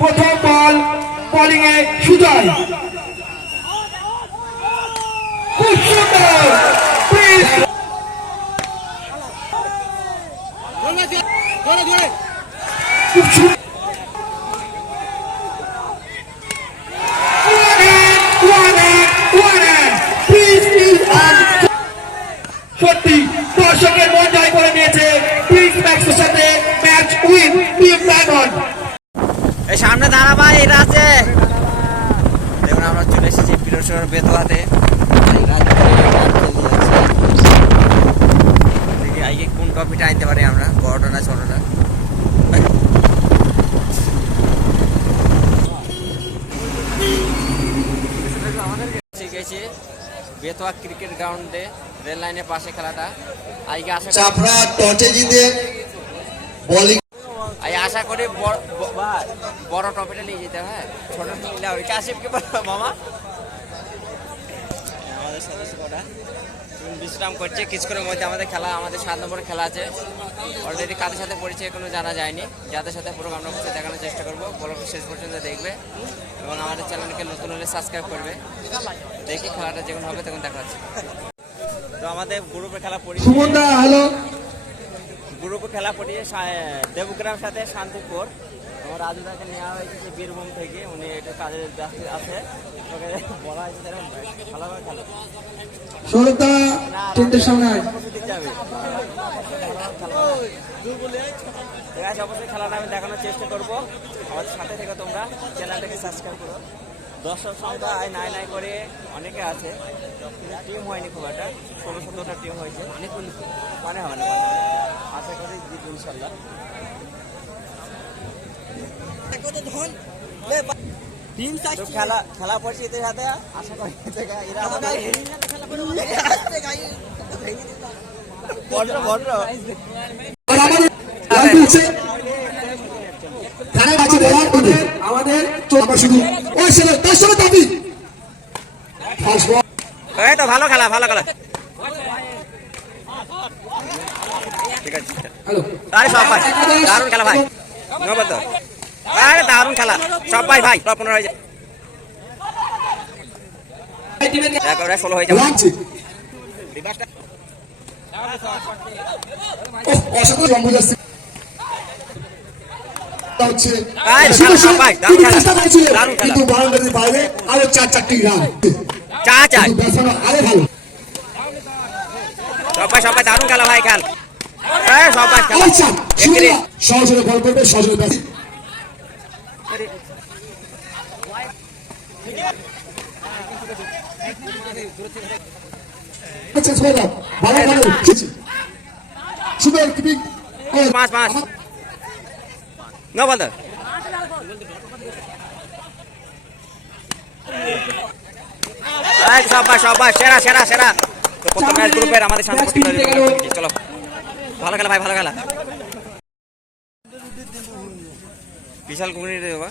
প্রথম বল বোলিং এ সুজয়। খুব সুন্দর। খুব সুন্দর One hand, one hand, one hand. Please, please, and সত্যি দর্শকের মন জয় করে নিয়েছে প্রিন্স ম্যাক্সের সাথে ম্যাচ উইন টিম ডায়মন্ড এই সামনে দাঁড়া ভাই এরা আছে দেখুন আমরা চলে এসেছি পিরোজপুর বেতোয়াতে দেখি আজকে কোন টপিটা আনতে পারি আমরা বড়টা না ছোটটা গেছি বেতোয়া ক্রিকেট গ্রাউন্ডে রেল লাইনের পাশে খেলাটা। আজকে আশা চাপড়া টসে জিতে বোলিং আই আশা করি বড় বড় টপেটা নিয়ে যেতে হ্যাঁ। ছোট নিলে ওই কাশিমকে মামা। এখন বিশ্রাম করছে কিছুক্ষণের মধ্যে আমাদের খেলা আমাদের সাত নম্বর খেলা আছে। অলরেডি কাদের সাথে পরিচয় কোনো জানা যায়নি। যাদের সাথে পুরো আমরা বসে দেখানোর চেষ্টা করব। বলকে শেষ পর্যন্ত দেখবে এবং আমাদের চ্যানেলকে নতুন হলে সাবস্ক্রাইব করবে। দেখি খেলাটা যখন হবে তখন দেখা হচ্ছে। তো আমাদের গ্রুপে খেলা হ্যালো গ্রুপে খেলা পড়িয়ে দেবগ্রাম সাথে শান্তিপুর। আমার রাজুদাকে নেওয়া হয়েছে যে বীরভূম থেকে উনি একটু কাজের ব্যস্ত আছে। ওকে বলা হয়েছে ভালোভাবে খেলো। সৌরভ দা সামনে ঠিক আছে অবশ্যই খেলাটা আমি দেখানোর চেষ্টা করব। আমাদের সাথে থেকে তোমরা চ্যানেলটাকে সাবস্ক্রাইব করো। দর্শক সংখ্যা আয় নাই নাই করে অনেকে আছে। টিম হয়নি খুব একটা। ষোলো সতেরোটা টিম হয়েছে। অনেক মানে হবে না মানে। আশা করি জিতবো ইনশাল্লাহ। খেলা খেলা পড়ছে এদের সাথে? আশা করি এরা বড় বড় আর আমাদের লাইভ হচ্ছে খেলার মাঝে বলার মধ্যে আমাদের তো আমরা শুধু ওই ছেলে তার সঙ্গে দাবি এই তো ভালো খেলা ভালো খেলা। ঠিক আছে আরে দারুণ খেলা ভাই। আরে দারুণ খেলা। সবাই ভাই টপ পনেরো হয়ে যায়। একবারে ষোলো হয়ে যাবে। চার চারটি রান। চা চাই আরও ভালো। সবাই সবাই দারুণ খেলা ভাই খেল। এই সবাই আচ্ছা সহজে বল করবে সহজে পাঁচ পাঁচ নবদ এই সবাই সবাই সেরা সেরা সেরা প্রথম ম্যাচ আমাদের চলো ভালো খেলা ভাই ভালো খেলা বিশাল দিয়ে দেবো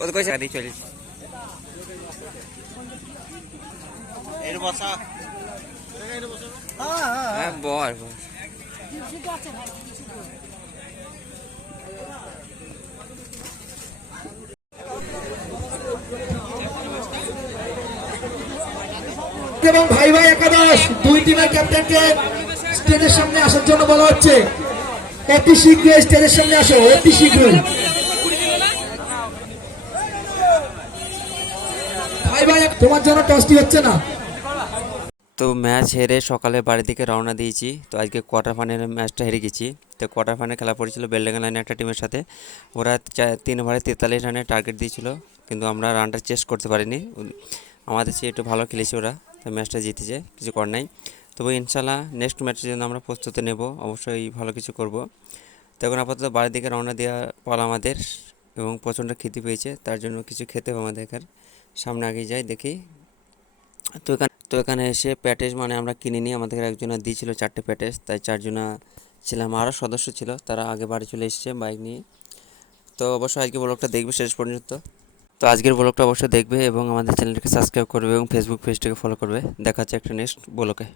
ও তো কইছে দিয়ে চলিস এর বসা। হ্যাঁ বল বল। এবং ভাই ভাই একাদশ দুই টিমের ক্যাপ্টেনকে স্টেজের সামনে আসার জন্য বলা হচ্ছে। অতি শীঘ্রই স্টেজের সামনে আসো অতি শীঘ্রই। তো ম্যাচ হেরে সকালে বাড়ির দিকে রওনা দিয়েছি। তো আজকে কোয়ার্টার ফাইনালের ম্যাচটা হেরে গেছি। তো কোয়ার্টার ফাইনাল খেলা পড়েছিল বেলডাঙ্গা লাইনে একটা টিমের সাথে। ওরা তিন ওভারে তেতাল্লিশ রানের টার্গেট দিয়েছিল। কিন্তু আমরা রানটা চেস করতে পারিনি। আমাদের চেয়ে একটু ভালো খেলেছে ওরা। তো ম্যাচটা জিতেছে, কিছু কর নাই। তবু ইনশাল্লাহ নেক্সট ম্যাচের জন্য আমরা প্রস্তুতি নেব। অবশ্যই ভালো কিছু করব। তো এখন আপাতত বাড়ির দিকে রওনা দেওয়া পালা আমাদের। এবং প্রচণ্ড খিদে পেয়েছে, তার জন্য কিছু খেতে হবে আমাদের সামনে আগে যাই, দেখি। তো এখানে তো এখানে এসে প্যাটেজ মানে আমরা কিনে নিই আমাদের একজনা দিয়েছিল চারটে প্যাটেজ, তাই চারজনা ছিলাম। আরও সদস্য ছিল, তারা আগে বাড়ি চলে এসছে বাইক নিয়ে। তো অবশ্যই আজকে ব্লগটা দেখবে শেষ পর্যন্ত। তো আজকের ব্লগটা অবশ্যই দেখবে এবং আমাদের চ্যানেলটাকে সাবস্ক্রাইব করবে এবং ফেসবুক পেজটাকে ফলো করবে। দেখা হচ্ছে একটা নেক্সট ব্লগে।